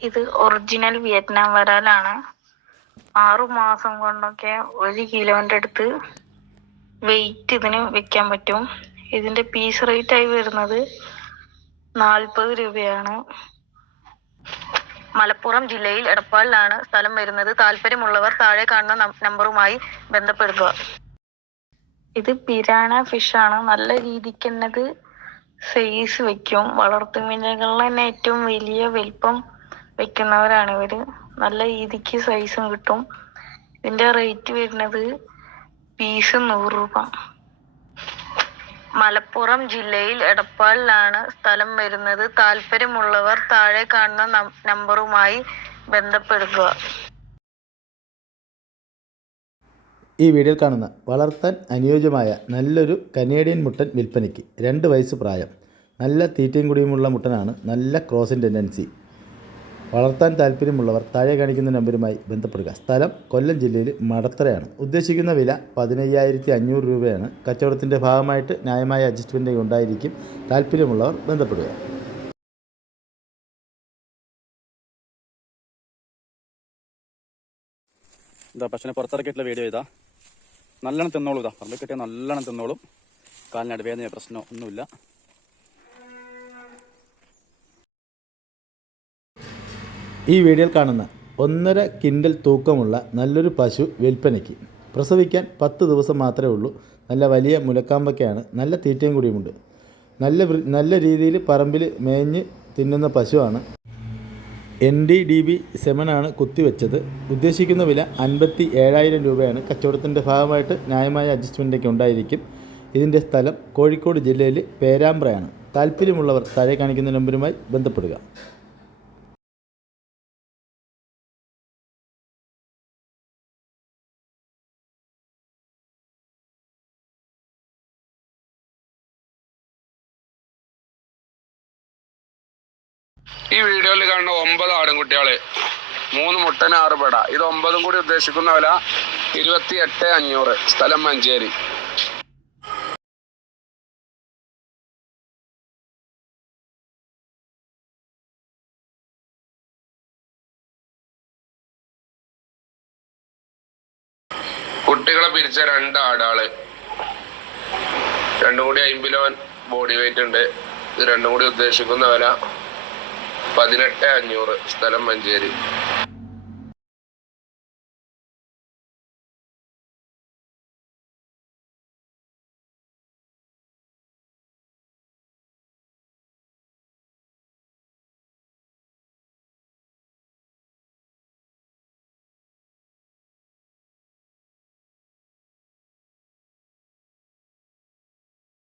ഇത് original Vietnam വരാലാണ്. ആറു മാസം കൊണ്ടൊക്കെ ഒരു കിലോന്റെ അടുത്ത് വെയിറ്റ് ഇതിന് വെക്കാൻ പറ്റും. ഇതിന്റെ പീസ് റേറ്റ് ആയി വരുന്നത് നാൽപ്പത് രൂപയാണ്. മലപ്പുറം ജില്ലയിൽ എടപ്പാളിലാണ് സ്ഥലം വരുന്നത്. താല്പര്യമുള്ളവർ താഴെ കാണുന്ന നമ്പറുമായി ബന്ധപ്പെടുക. ഇത് പിരാന ആണ്. നല്ല രീതിക്ക് തന്നെ ഇത് സൈസ് വെക്കും. വളർത്തു മീനുകളിൽ തന്നെ ഏറ്റവും വലിയ വലിപ്പം വെക്കുന്നവരാണ് ഇവർ. നല്ല രീതിക്ക് സൈസും കിട്ടും. ഇതിന്റെ റേറ്റ് വരുന്നത് പീസ് നൂറ് രൂപ. മലപ്പുറം ജില്ലയിൽ എടപ്പാളിലാണ് സ്ഥലം വരുന്നത്. താല്പര്യമുള്ളവർ താഴെ കാണുന്ന നമ്പറുമായി ബന്ധപ്പെടുക. ഈ വീഡിയോയിൽ കാണുന്ന വളർത്താൻ അനുയോജ്യമായ നല്ലൊരു കനേഡിയൻ മുട്ടൻ വിൽപ്പനയ്ക്ക് രണ്ട് വയസ്സ് പ്രായം. നല്ല തീറ്റയും കുടിയുമുള്ള മുട്ടനാണ് നല്ല ക്രോസിൻ ടെൻഡൻസി വളർത്താൻ താല്പര്യമുള്ളവർ താഴെ കാണിക്കുന്ന നമ്പരുമായി ബന്ധപ്പെടുക. സ്ഥലം കൊല്ലം ജില്ലയിൽ മടത്തറയാണ്. ഉദ്ദേശിക്കുന്ന വില പതിനയ്യായിരത്തി അഞ്ഞൂറ് രൂപയാണ്. കച്ചവടത്തിന്റെ ഭാഗമായിട്ട് ന്യായമായ അഡ്ജസ്റ്റ്മെന്റ് ഉണ്ടായിരിക്കും താല്പര്യമുള്ളവർ ബന്ധപ്പെടുക. ഇതാ പശുവിനെ പുറത്തിറക്കിയിട്ടുള്ള വീഡിയോ ഇതാ. നല്ലോണം തിന്നോളൂ ഇതാ. പറമ്പിൽ കിട്ടിയാൽ നല്ലോണം തിന്നോളും. കാലിനടുവേദന പ്രശ്നം ഒന്നുമില്ല. ഈ വീഡിയോയിൽ കാണുന്ന ഒന്നര കിൻഡൽ തൂക്കമുള്ള നല്ലൊരു പശു വിൽപ്പനയ്ക്ക് പ്രസവിക്കാൻ പത്ത് ദിവസം മാത്രമേ ഉള്ളൂ. നല്ല വലിയ മുലക്കാമ്പൊക്കെയാണ്. നല്ല തീറ്റയും കൂടിയുമുണ്ട്. നല്ല നല്ല രീതിയിൽ പറമ്പിൽ മേഞ്ഞ് തിന്നുന്ന പശുവാണ്. എൻ ഡി ഡി ബി സെമനാണ് കുത്തിവെച്ചത്. ഉദ്ദേശിക്കുന്ന വില അൻപത്തി ഏഴായിരം രൂപയാണ്. കച്ചവടത്തിന്റെ ഭാഗമായിട്ട് ന്യായമായ അഡ്ജസ്റ്റ്മെന്റൊക്കെ ഉണ്ടായിരിക്കും. ഇതിന്റെ സ്ഥലം കോഴിക്കോട് ജില്ലയിൽ പേരാമ്പ്രയാണ്. താല്പര്യമുള്ളവർ താഴെ കാണിക്കുന്ന നമ്പരുമായി ബന്ധപ്പെടുക. ഈ വീഡിയോയിൽ കാണുന്ന ഒമ്പത് ആടുംകുട്ടികൾ മൂന്ന് മുട്ടൻ ആറ് പെട. ഇത് ഒമ്പതും കൂടി ഉദ്ദേശിക്കുന്ന വില ഇരുപത്തി എട്ട് അഞ്ഞൂറ്. സ്ഥലം മഞ്ചേരി. കുട്ടികളെ പിരിച്ച രണ്ട് ആടാൾ. രണ്ടും കൂടി അമ്പിലോൻ ബോഡി വെയിറ്റ് ഉണ്ട്. ഇത് രണ്ടും കൂടി ഉദ്ദേശിക്കുന്ന വില പതിനെട്ട് അഞ്ഞൂറ് സ്ഥലം മഞ്ചേരി.